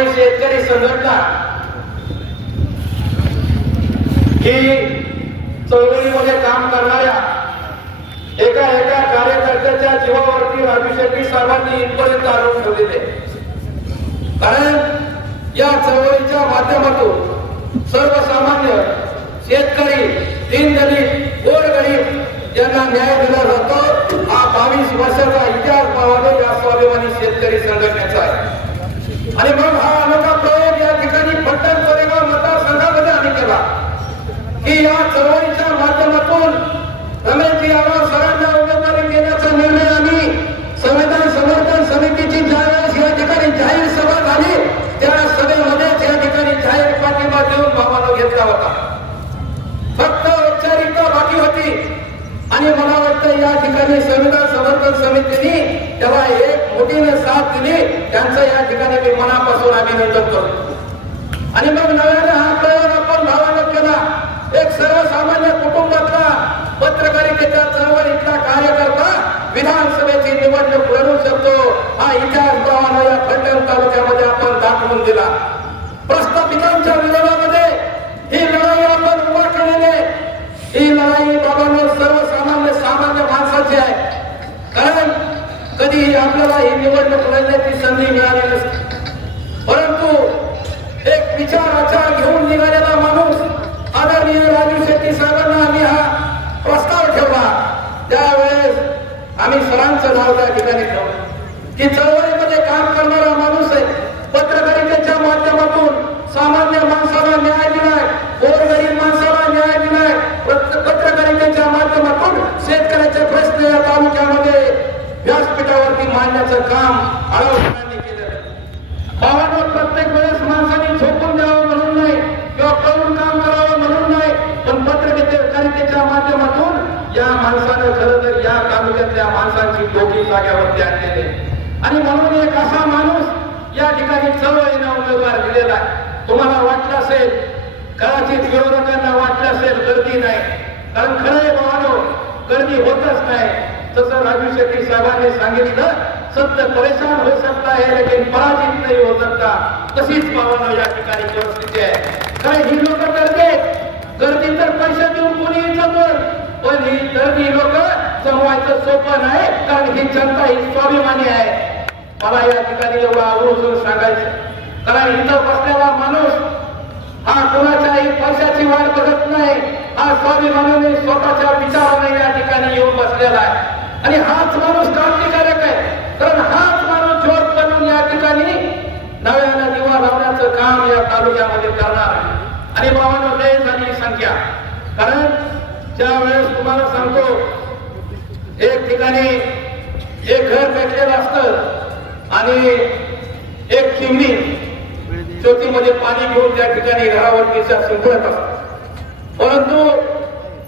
चळवळी शेतकरी संघटना ही चळवळीमध्ये काम करणाऱ्या एका एका कार्यकर्त्याच्या जीवावरती राजू शेट्टी साहेबांनी इथपर्यंत आणून ठेवलेले कारण या चळवळीच्या माध्यमातून सर्वसामान्य शेतकरी दीनदलित गोरगरीब यांना न्याय दिला जातो. हा बावीस वर्षाचा इतिहास पावाने या स्वाभिमानी शेतकरी संघटनेचा आहे आणि मग हा अनोखा प्रयोग या ठिकाणी पट्टण कोरेगाव मतदारसंघामध्ये आम्ही केला की या चळवळीच्या माध्यमातून रमेशजी आवाज सरांना उमेदवारी देण्याचा निर्णय आम्ही संविधान समर्थन समितीची ज्यावेळेस या ठिकाणी जाहीर सभा झाली त्या सभेमध्येच या ठिकाणी जाहीर पाठिंबा देऊन भावानं घेतला होता फक्त औपचारिकता बाकी होती आणि मला वाटतं या ठिकाणी संविधान समितीने त्याला एक मोठीनं साथ दिली. त्यांचं या ठिकाणी मी मनापासून अभिनंदन करतो. आणि मग नव्याने हा प्रयोग आपण भावानं केला. एक सर्वसामान्य कुटुंबातला पत्रकारितेच्या चळवळीतला कार्यकर्ता विधानसभेची निवडणूक लढू शकतो. हा इतिहास भावानं या फलटण तालुक्यामध्ये आपण दाखवून दिला प्रस्थापितांच्या विरोधामध्ये ही लढाई आपण उभा केलेली आहे. ही लढाई बाबांनो सर्वसामान्य सामान्य माणसाची आहे कारण कधीही आपल्याला ही निवडणूक लढण्याची संधी मिळाली नसते परंतु एक विचार आचार घेऊन निघालेला माणूस आदरणीय राजू शेट्टी साहेबांना आम्ही हा प्रस्ताव ठेवला. त्यावेळेस आम्ही सरांचं नाव त्या ठिकाणी ठेवलं. की चळवळीमध्ये काम करणारा माणूस आहे पत्रकारितेच्या माध्यमातून सामान्य माणसाला न्याय दिलाय गोरगरीब माणसाला न्याय दिलाय पत्र- पत्रकारितेच्या माध्यमातून शेतकऱ्याचे प्रश्न या तालुक्यामध्ये व्यासपीठावरती मांडण्याचं काम आळवकरांनी केलेलं आहे. भावांनो प्रत्येक वेळेस माणसाने झोपून द्यावं म्हणून नाही किंवा करून काम करावं म्हणून नाही पण पत्रकारितेच्या माध्यमातून या माणसानं खरं तर या तालुक्यातल्या माणसांची डोकी जाग्यावरती आणलेली आणि म्हणून एक असा माणूस या ठिकाणी चळवळीनं उमेदवार दिलेला आहे. तुम्हाला वाटलं असेल कदाचित विरोधकांना वाटलं असेल गर्दी नाही. कारण खरं आहे भावानो गर्दी होतच नाही. जसं राजू शेट्टी साहेबांनी सांगितलं सत्य परेशान हो सकता है लेकिन पराजित नहीं हो सकता तशीच भावानं या ठिकाणी परिस्थिती आहे. कारण ही लोक गर्दी आहेत. गर्दी तर पैसे देऊन कोणीही जमल पण ही गर्दी लोक जमवायचं सोपं नाही कारण ही जनता ही स्वाभिमानी आहे. मला या ठिकाणी एवढं आवडून सांगायचं कारण इथं बसलेला माणूस हा कुणाच्याही पैशाची वाट बघत नाही हा स्वाभिमानाने स्वतःच्या विचाराने या ठिकाणी येऊन बसलेला आहे. आणि हाच माणूस क्रांतिकारक आहे. कारण हाच माणूस ज्योत बनून या ठिकाणी नव्यानं दिवा लावण्याचं काम या तालुक्यामध्ये करणार आहे. आणि बाबांना लय झाली संख्या. कारण ज्या वेळेस तुम्हाला सांगतो एक ठिकाणी एक घर भेटलेलं असतं आणि एक चिमणी ज्योतीमध्ये पाणी घेऊन त्या ठिकाणी घरावरती शिंपडत असत. परंतु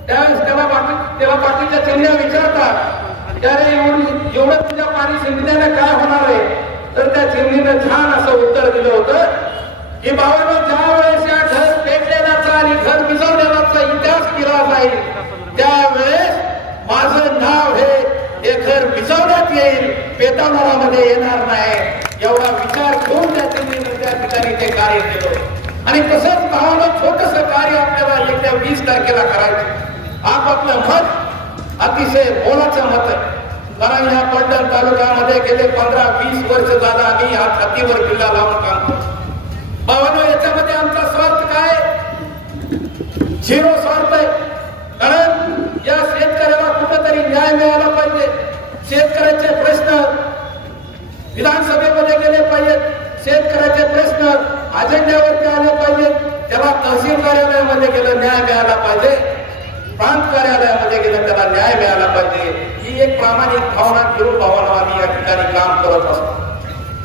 त्यावेळेस त्याला बाकी त्याला बाकीच्या चिमण्या विचारतात त्याने एवढी एवढं तुझ्या पाणी शिंपण्याने काय होणार आहे? तर त्या चिमणीनं छान असं उत्तर दिलं होतं की बाबांना येईल येणार नाही एवढा विचार करून त्या चिमणीनं त्या ठिकाणी ते कार्य केलं. आणि तसंच भावानं छोटस कार्य आपल्याला येत्या वीस तारखेला करायचं. आपापलं मत अतिशय बोलाचं मत. आहे कारण ह्या पलटण तालुक्यामध्ये गेले पंधरा वीस वर्ष झाला आम्ही या छातीवर किल्ला लावून काम करतो. भावानो याच्यामध्ये आमचा स्वार्थ काय? झिरो स्वार्थ आहे. कारण या शेतकऱ्याला कुठंतरी न्याय मिळाला शेतकऱ्याचे प्रश्न विधानसभेमध्ये गेले पाहिजेत. शेतकऱ्याचे प्रश्न अजेंड्यावरती आले पाहिजेत. त्याला तहसील कार्यालयामध्ये गेलं न्याय मिळाला पाहिजे. प्रांत कार्यालयामध्ये गेलं त्याला न्याय मिळाला पाहिजे. ही एक प्रामाणिक भावना घेऊन भावना आम्ही या ठिकाणी काम करत असतो.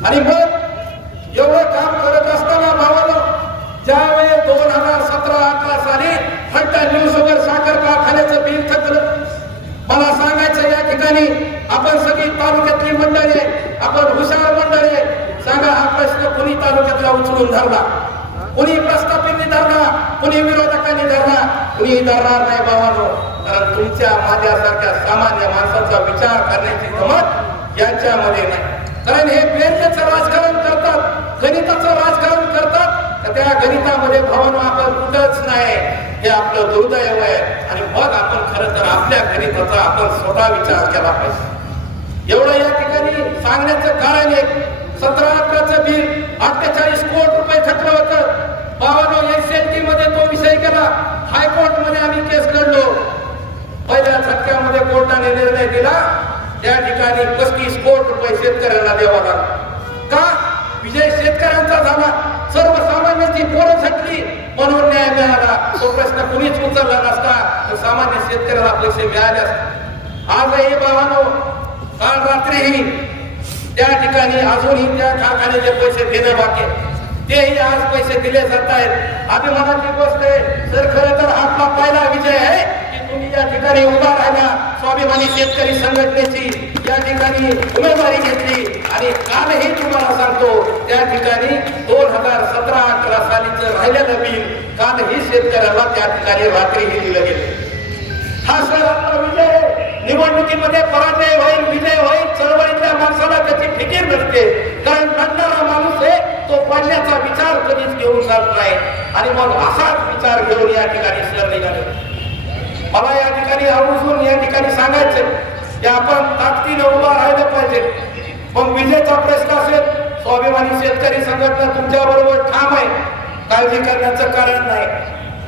आणि मग एवढं काम करत असताना भावानं ज्यावेळेस दोन हजार सतरा अठरा साली फट्टा न्यूजवर साखर कारखान्याचं बिल थकलं मला सांगायचं या ठिकाणी आपण सगळी तालुक्यातली मंडळी आहे आपण हुशार मंडळी सांगा हा प्रश्न कुणी तालुक्यातला उचलून धरला? कुणी प्रस्थापित धरला? कुणी विरोधकांनी धरला? कुणी धरणार नाही भावानो कारण तुमच्या माझ्यासारख्या सामान्य माणसाचा विचार करण्याची जमत यांच्यामध्ये नाही. कारण हे पेरण्याचं राजकारण करतात गणिताचं राजकारण करतात त्या गणितामध्ये भावना आपण कुठंच नाही. हे आपलं दुर्दैव आहे. आणि मग आपण खरं तर आपल्या गणिताचा आपण स्वतः विचार केला पाहिजे. एवढं या ठिकाणी सांगण्याचं कारण एक सतरा अकराचं बिल अठ्ठेचाळीस कोटी रुपये खर्च होतं. बाबानो एसमध्ये तो विषय केला. हायकोर्टमध्ये आम्ही केस लढलो पहिल्या झटक्यामध्ये कोर्टाने निर्णय दिला. त्या ठिकाणी पस्तीस कोटी रुपये शेतकऱ्यांना द्यावा लागला. का? विजय शेतकऱ्यांचा झाला. सर्वसामान्यांची पोरं झटली. म्हणून न्याय मिळाला. तो प्रश्न कुणीच उचलला नसता. तर सामान्य शेतकऱ्याला पैसे मिळाले असतात आज हे बाबानो काल रात्रीही त्या ठिकाणी अजूनही त्या कारखान्याचे पैसे देणं बाकी तेही आज पैसे दिले जात आहेत. अभिमानाची गोष्ट आहे सर खरं तर आपला पहिला विजय आहे की तुम्ही या ठिकाणी उभा राहिला स्वाभिमानी शेतकरी संघटनेची या ठिकाणी उमेदवारी घेतली आणि कालही तुम्हाला सांगतो त्या ठिकाणी दोन हजार सतरा अठरा सालीचं राहिलेलं बिल कालही शेतकऱ्याला त्या ठिकाणी रात्रीही दिलं गेलं. हा सर आपला निवडणुकीमध्ये पराजय होईल विजय होईल चळवळीतल्या माणसाला त्याची फिकीर नसते कारण लढणारा माणूस आहे तो पडण्याचा विचार कधीच घेऊन जात नाही. आणि मग असाच विचार घेऊन या ठिकाणी सर निघाले. मला या ठिकाणी आवर्जून या ठिकाणी सांगायचं की आपण ताकदीने उभा राहिलं पाहिजे. मग विजेचा प्रश्न असेल स्वाभिमानी शेतकरी संघटना तुमच्या बरोबर ठाम आहे. काळजी करण्याचं कारण नाही.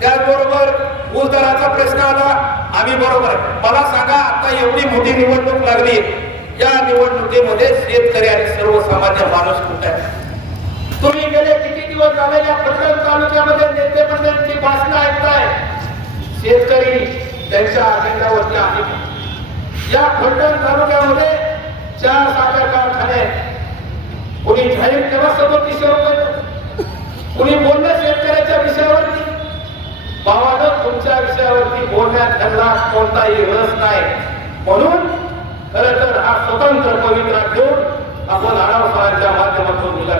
त्याचबरोबर ऊसदराचा प्रश्न आला आम्ही बरोबर मला सांगा आता एवढी मोठी निवडणूक लागली या निवडणुकीमध्ये शेतकरी आणि सर्वसामान्य माणूस कुठे आहे? तुम्ही गेले किती दिवस झाले या तालुक्यामध्ये नेते मंडळांची भाषणं ऐकताय? शेतकरी त्यांच्या अजेंड्यावरती आहे. या फलटण तालुक्यामध्ये चार साखर कारखाने कोणी जाहीर केला सदोतीसशे रुपये? कोणी बोललं शेतकऱ्याच्या विषयावर? तुमच्या विषयावरती बोलण्यात त्यांना कोणताही रस नाही. म्हणून खरं तर हा स्वतंत्र पवित्रा घेऊन आपण आढावाच्या माध्यमातून दिला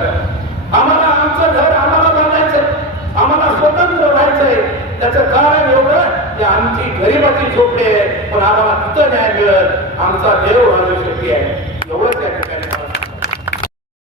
आम्हाला आमचं घर आम्हाला बांधायचं आम्हाला स्वतंत्र व्हायचंय त्याचं कारण एवढं की आमची गरीबाची झोपडी आहे पण आम्हाला तिथं न्याय मिळत आमचा देव राहू शक्य आहे.